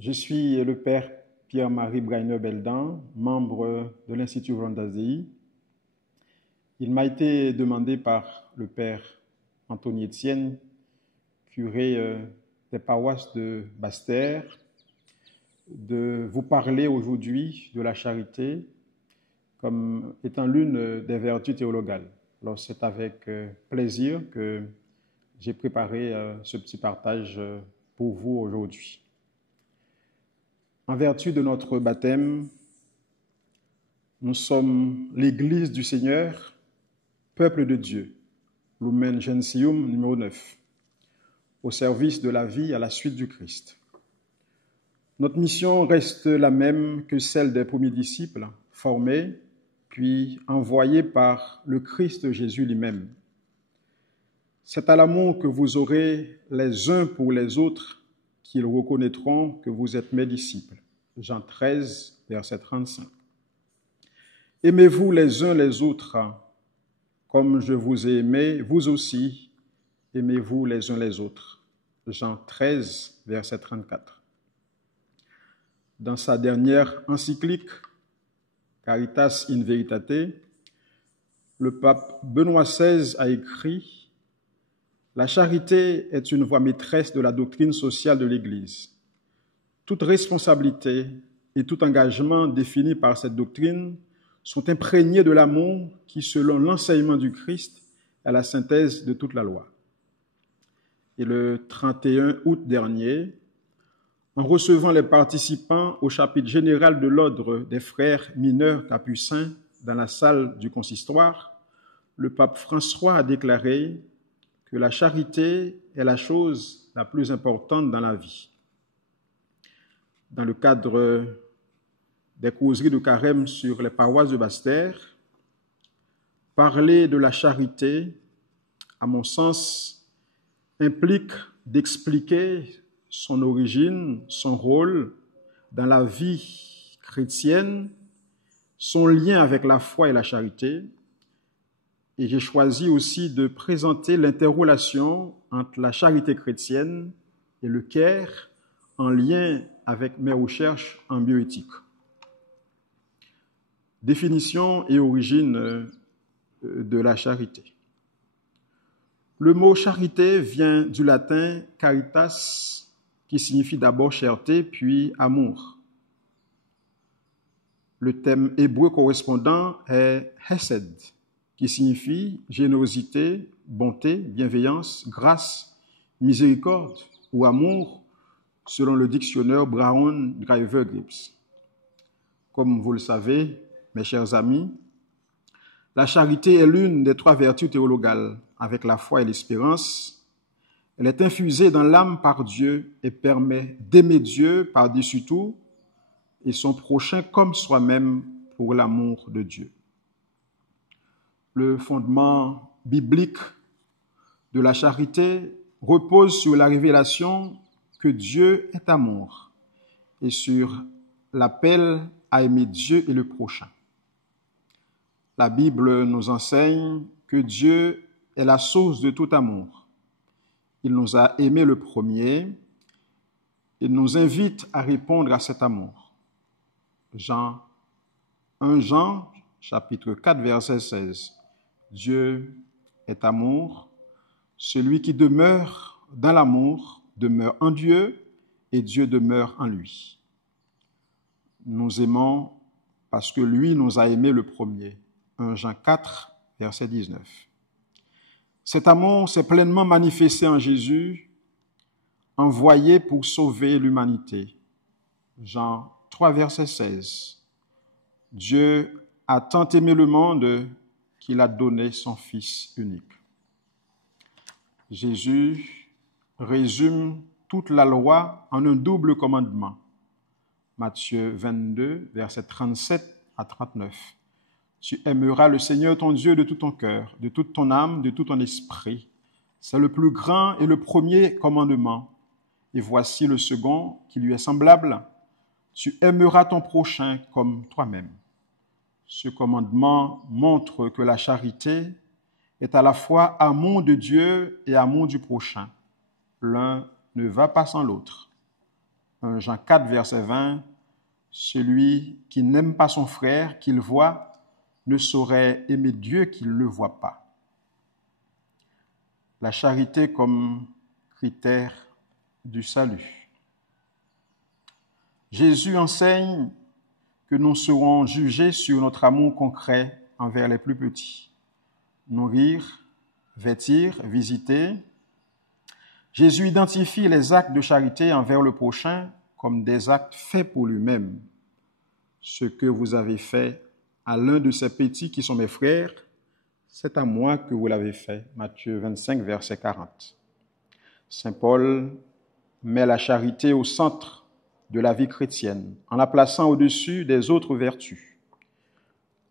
Je suis le père Pierre-Marie Brainer-Beldan, membre de l'Institut Rwandazei. Il m'a été demandé par le père Anthony Etienne, curé des paroisses de Basse-Terre, de vous parler aujourd'hui de la charité comme étant l'une des vertus théologales. Alors c'est avec plaisir que j'ai préparé ce petit partage pour vous aujourd'hui. En vertu de notre baptême, nous sommes l'Église du Seigneur, peuple de Dieu, Lumen Gentium numéro 9, au service de la vie à la suite du Christ. Notre mission reste la même que celle des premiers disciples, formés, puis envoyés par le Christ Jésus lui-même. C'est à l'amour que vous aurez les uns pour les autres qu'ils reconnaîtront que vous êtes mes disciples. Jean 13, verset 35. Aimez-vous les uns les autres, comme je vous ai aimé, vous aussi, aimez-vous les uns les autres. Jean 13, verset 34. Dans sa dernière encyclique, Caritas in Veritate, le pape Benoît XVI a écrit « La charité est une voie maîtresse de la doctrine sociale de l'Église. Toute responsabilité et tout engagement définis par cette doctrine sont imprégnés de l'amour qui, selon l'enseignement du Christ, est la synthèse de toute la loi. » Et le 31 août dernier, en recevant les participants au chapitre général de l'ordre des frères mineurs capucins dans la salle du consistoire, le pape François a déclaré que la charité est la chose la plus importante dans la vie. Dans le cadre des causeries de carême sur les paroisses de Basse-Terre, parler de la charité, à mon sens, implique d'expliquer son origine, son rôle dans la vie chrétienne, son lien avec la foi et la charité. Et j'ai choisi aussi de présenter l'interrelation entre la charité chrétienne et le care en lien avec mes recherches en bioéthique. Définition et origine de la charité. Le mot charité vient du latin caritas, qui signifie d'abord cherté, puis amour. Le thème hébreu correspondant est hesed, qui signifie générosité, bonté, bienveillance, grâce, miséricorde ou amour, selon le dictionnaire Brown Driver Gibbs. Comme vous le savez, mes chers amis, la charité est l'une des trois vertus théologales, avec la foi et l'espérance. Elle est infusée dans l'âme par Dieu et permet d'aimer Dieu par-dessus tout et son prochain comme soi-même pour l'amour de Dieu. Le fondement biblique de la charité repose sur la révélation que Dieu est amour et sur l'appel à aimer Dieu et le prochain. La Bible nous enseigne que Dieu est la source de tout amour. Il nous a aimés le premier. Il nous invite à répondre à cet amour. 1 Jean, chapitre 4, verset 16. Dieu est amour. Celui qui demeure dans l'amour demeure en Dieu et Dieu demeure en lui. Nous aimons parce que lui nous a aimés le premier. 1 Jean 4, verset 19. Cet amour s'est pleinement manifesté en Jésus, envoyé pour sauver l'humanité. Jean 3, verset 16. Dieu a tant aimé le monde qu'il a donné son Fils unique. Jésus résume toute la loi en un double commandement. Matthieu 22, verset 37 à 39. Tu aimeras le Seigneur ton Dieu de tout ton cœur, de toute ton âme, de tout ton esprit. C'est le plus grand et le premier commandement. Et voici le second qui lui est semblable. Tu aimeras ton prochain comme toi-même. Ce commandement montre que la charité est à la fois amour de Dieu et amour du prochain. L'un ne va pas sans l'autre. Jean 4, verset 20, « Celui qui n'aime pas son frère qu'il voit ne saurait aimer Dieu qu'il ne le voit pas. » La charité comme critère du salut. Jésus enseigne que nous serons jugés sur notre amour concret envers les plus petits. Nourrir, vêtir, visiter. Jésus identifie les actes de charité envers le prochain comme des actes faits pour lui-même. Ce que vous avez fait à l'un de ces petits qui sont mes frères, c'est à moi que vous l'avez fait. Matthieu 25, verset 40. Saint Paul met la charité au centre de la vie chrétienne, en la plaçant au-dessus des autres vertus.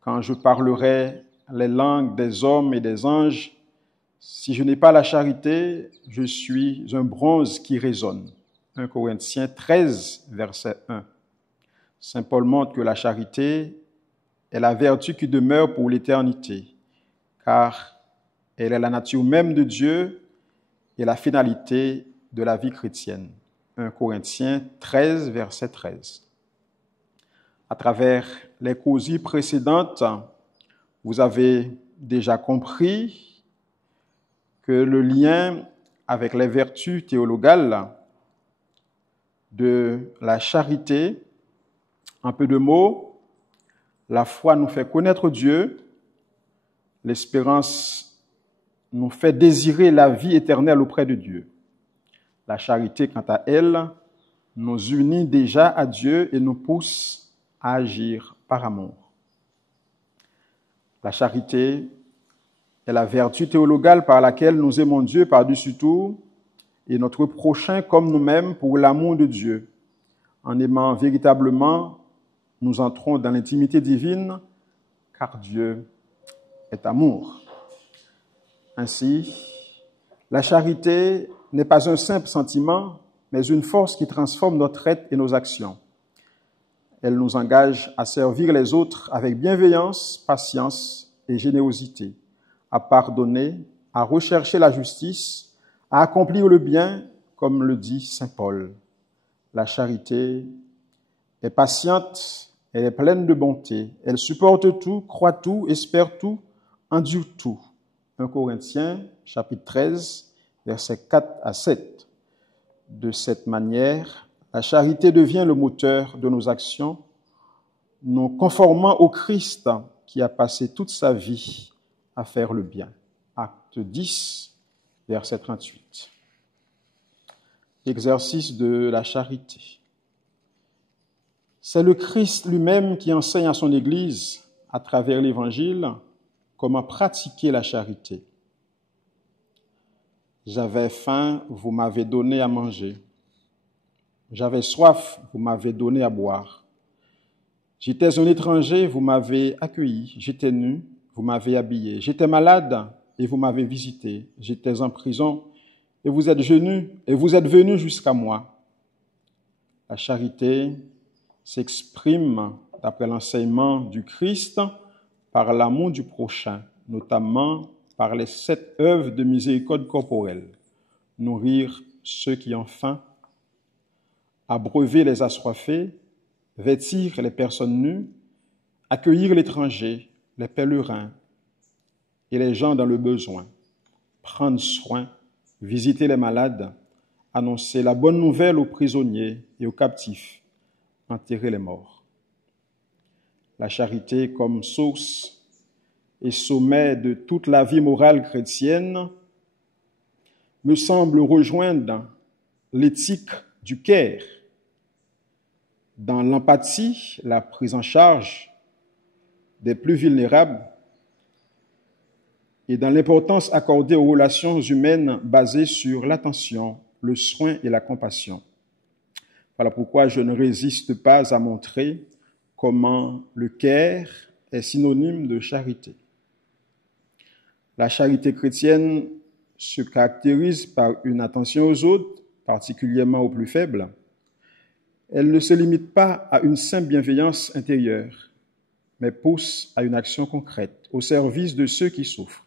Quand je parlerai les langues des hommes et des anges, si je n'ai pas la charité, je suis un bronze qui résonne. 1 Corinthiens 13, verset 1. Saint Paul montre que la charité est la vertu qui demeure pour l'éternité, car elle est la nature même de Dieu et la finalité de la vie chrétienne. 1 Corinthiens 13, verset 13. À travers les causeries précédentes, vous avez déjà compris que le lien avec les vertus théologales de la charité, en peu de mots, la foi nous fait connaître Dieu, l'espérance nous fait désirer la vie éternelle auprès de Dieu. La charité, quant à elle, nous unit déjà à Dieu et nous pousse à agir par amour. La charité est la vertu théologale par laquelle nous aimons Dieu par-dessus tout et notre prochain comme nous-mêmes pour l'amour de Dieu. En aimant véritablement, nous entrons dans l'intimité divine, car Dieu est amour. Ainsi, la charité n'est pas un simple sentiment, mais une force qui transforme notre être et nos actions. Elle nous engage à servir les autres avec bienveillance, patience et générosité, à pardonner, à rechercher la justice, à accomplir le bien, comme le dit saint Paul. La charité est patiente, elle est pleine de bonté, elle supporte tout, croit tout, espère tout, endure tout. 1 Corinthiens, chapitre 13, versets 4 à 7. De cette manière, la charité devient le moteur de nos actions, nous conformant au Christ qui a passé toute sa vie à faire le bien. Acte 10, verset 38. Exercice de la charité. C'est le Christ lui-même qui enseigne à son Église, à travers l'Évangile, comment pratiquer la charité. J'avais faim, vous m'avez donné à manger. J'avais soif, vous m'avez donné à boire. J'étais un étranger, vous m'avez accueilli. J'étais nu, vous m'avez habillé. J'étais malade et vous m'avez visité. J'étais en prison et vous êtes venu jusqu'à moi. La charité s'exprime, d'après l'enseignement du Christ, par l'amour du prochain, notamment par les 7 œuvres de miséricorde corporelle. Nourrir ceux qui ont faim, abreuver les assoiffés, vêtir les personnes nues, accueillir l'étranger, les pèlerins et les gens dans le besoin, prendre soin, visiter les malades, annoncer la bonne nouvelle aux prisonniers et aux captifs, enterrer les morts. La charité comme source et sommet de toute la vie morale chrétienne me semble rejoindre l'éthique du care, dans l'empathie, la prise en charge des plus vulnérables et dans l'importance accordée aux relations humaines basées sur l'attention, le soin et la compassion. Voilà pourquoi je ne résiste pas à montrer comment le care est synonyme de charité. La charité chrétienne se caractérise par une attention aux autres, particulièrement aux plus faibles. Elle ne se limite pas à une simple bienveillance intérieure, mais pousse à une action concrète au service de ceux qui souffrent,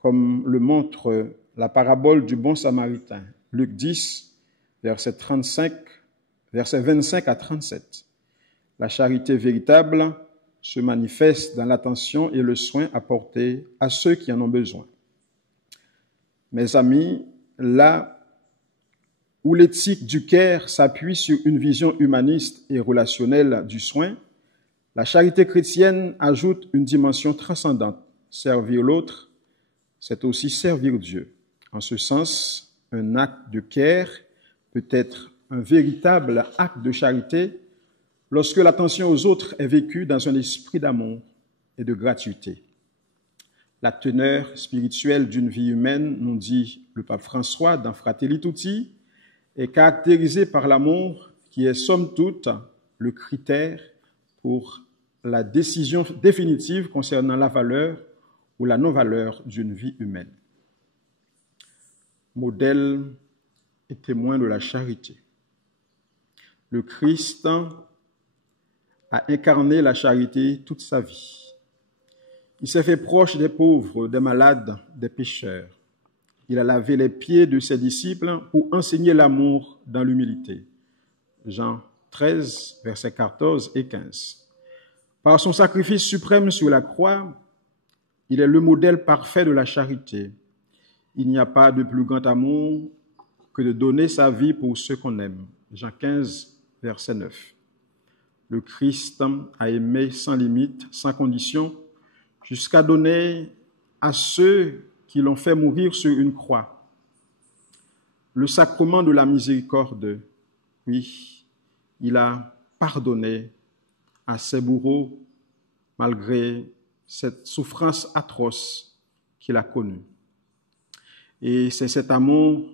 comme le montre la parabole du bon samaritain, Luc 10, versets 35, versets 25 à 37. La charité véritable se manifeste dans l'attention et le soin apportés à ceux qui en ont besoin. Mes amis, là où l'éthique du Caire s'appuie sur une vision humaniste et relationnelle du soin, la charité chrétienne ajoute une dimension transcendante. Servir l'autre, c'est aussi servir Dieu. En ce sens, un acte de Caire peut être un véritable acte de charité lorsque l'attention aux autres est vécue dans un esprit d'amour et de gratuité. La teneur spirituelle d'une vie humaine, nous dit le pape François dans Fratelli Tutti, est caractérisée par l'amour qui est somme toute le critère pour la décision définitive concernant la valeur ou la non-valeur d'une vie humaine. Modèle et témoin de la charité. Le Christ a incarné la charité toute sa vie. Il s'est fait proche des pauvres, des malades, des pécheurs. Il a lavé les pieds de ses disciples pour enseigner l'amour dans l'humilité. Jean 13, versets 14 et 15. Par son sacrifice suprême sur la croix, il est le modèle parfait de la charité. Il n'y a pas de plus grand amour que de donner sa vie pour ceux qu'on aime. Jean 15, verset 9. Le Christ a aimé sans limite, sans condition, jusqu'à donner à ceux qui l'ont fait mourir sur une croix. Le sacrement de la miséricorde, oui, il a pardonné à ses bourreaux malgré cette souffrance atroce qu'il a connue. Et c'est cet amour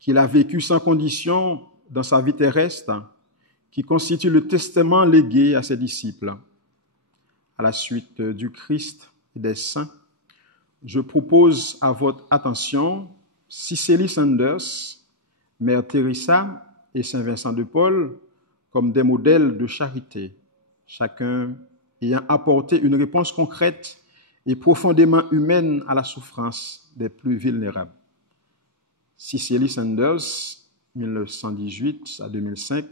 qu'il a vécu sans condition dans sa vie terrestre qui constitue le testament légué à ses disciples. À la suite du Christ et des saints, je propose à votre attention Cicely Saunders, Mère Teresa et Saint Vincent de Paul comme des modèles de charité, chacun ayant apporté une réponse concrète et profondément humaine à la souffrance des plus vulnérables. Cicely Saunders, 1918 à 2005,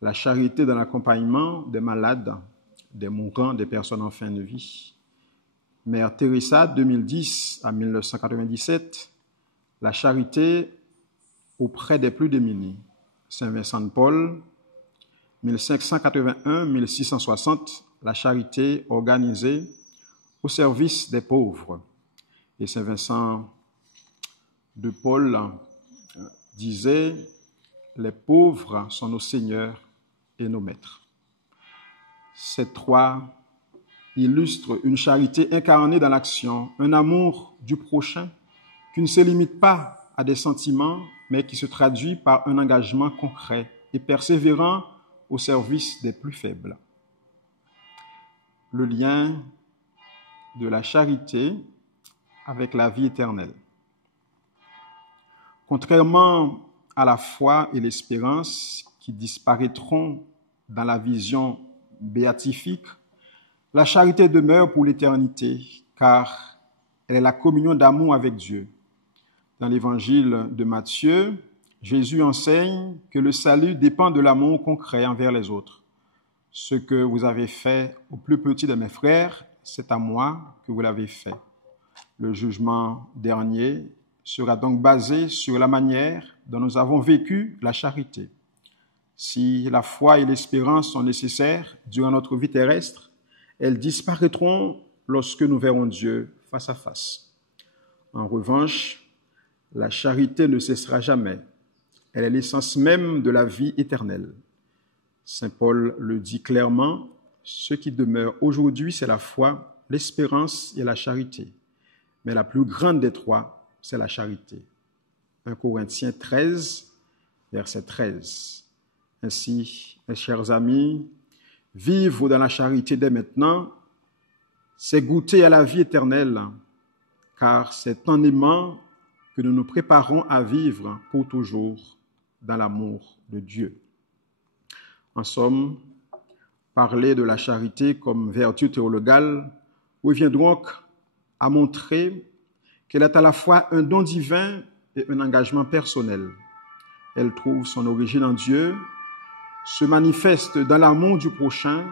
la charité dans l'accompagnement des malades, des mourants, des personnes en fin de vie. Mère Teresa, 2010 à 1997, la charité auprès des plus démunis. Saint Vincent de Paul, 1581-1660, la charité organisée au service des pauvres. Et Saint Vincent de Paul disait, les pauvres sont nos seigneurs et nos maîtres. Ces trois illustrent une charité incarnée dans l'action, un amour du prochain qui ne se limite pas à des sentiments, mais qui se traduit par un engagement concret et persévérant au service des plus faibles. Le lien de la charité avec la vie éternelle. Contrairement à la foi et l'espérance qui disparaîtront dans la vision béatifique, la charité demeure pour l'éternité, car elle est la communion d'amour avec Dieu. Dans l'évangile de Matthieu, Jésus enseigne que le salut dépend de l'amour concret envers les autres. Ce que vous avez fait au plus petit de mes frères, c'est à moi que vous l'avez fait. Le jugement dernier sera donc basé sur la manière dont nous avons vécu la charité. Si la foi et l'espérance sont nécessaires durant notre vie terrestre, elles disparaîtront lorsque nous verrons Dieu face à face. En revanche, la charité ne cessera jamais. Elle est l'essence même de la vie éternelle. Saint Paul le dit clairement, ce qui demeure aujourd'hui, c'est la foi, l'espérance et la charité. Mais la plus grande des trois, c'est la charité. 1 Corinthiens 13, verset 13. Ainsi, mes chers amis, vivre dans la charité dès maintenant, c'est goûter à la vie éternelle, car c'est en aimant que nous nous préparons à vivre pour toujours dans l'amour de Dieu. En somme, parler de la charité comme vertu théologale revient donc à montrer qu'elle est à la fois un don divin et un engagement personnel. Elle trouve son origine en Dieu, se manifeste dans l'amour du prochain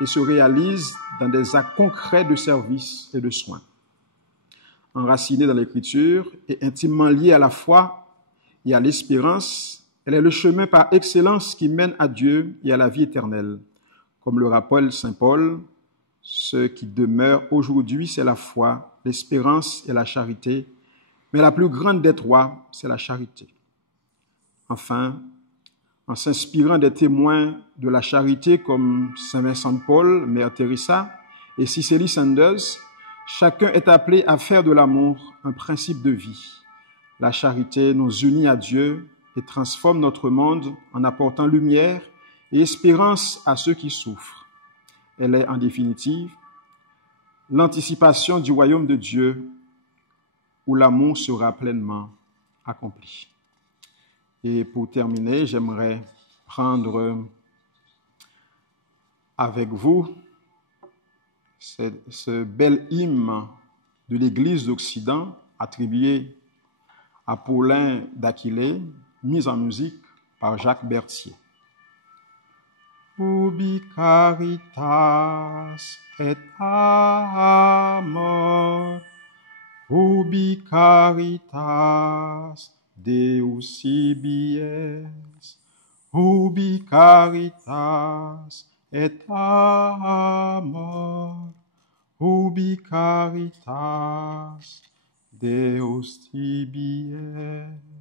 et se réalise dans des actes concrets de service et de soins. Enracinée dans l'Écriture et intimement liée à la foi et à l'espérance, elle est le chemin par excellence qui mène à Dieu et à la vie éternelle. Comme le rappelle saint Paul, ce qui demeure aujourd'hui, c'est la foi, l'espérance et la charité, mais la plus grande des trois, c'est la charité. Enfin, en s'inspirant des témoins de la charité comme saint Vincent de Paul, Mère Teresa et Cicely Sanders, chacun est appelé à faire de l'amour un principe de vie. La charité nous unit à Dieu et transforme notre monde en apportant lumière et espérance à ceux qui souffrent. Elle est, en définitive, l'anticipation du royaume de Dieu où l'amour sera pleinement accompli. Et pour terminer, j'aimerais prendre avec vous ce bel hymne de l'Église d'Occident attribué à Paulin d'Aquilée, mis en musique par Jacques Berthier. Ubi caritas et amor, ubi caritas Deus ibi es, ubi caritas et amor, ubi caritas Deus ibi es.